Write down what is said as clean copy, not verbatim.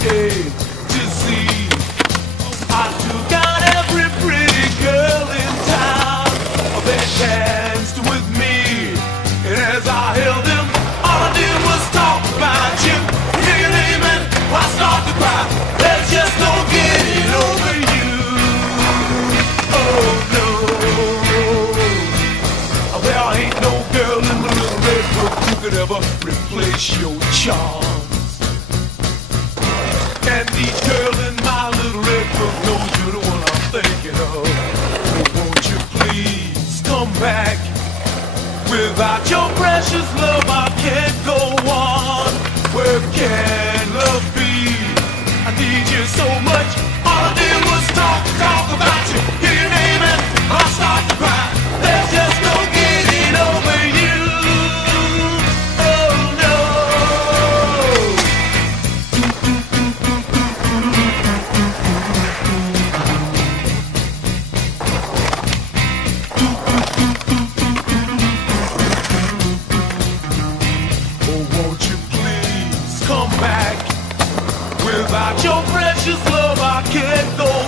day to see. I took out every pretty girl in town. They danced with me, and as I held them, all I did was talk about you. Hear your name and I start to cry. There's just no getting over you. Oh no, there ain't no girl in the little red book who could ever replace your charms. And each girl in my little red book knows you're the one I'm thinking of. So won't you please come back? Without your precious love I can't go on. Where can love be? I need you so much. All I did was talk about you. Hear your name and I start to cry. There's just no getting over you. Oh no. Oh, won't you please come back? Without your precious love I can't go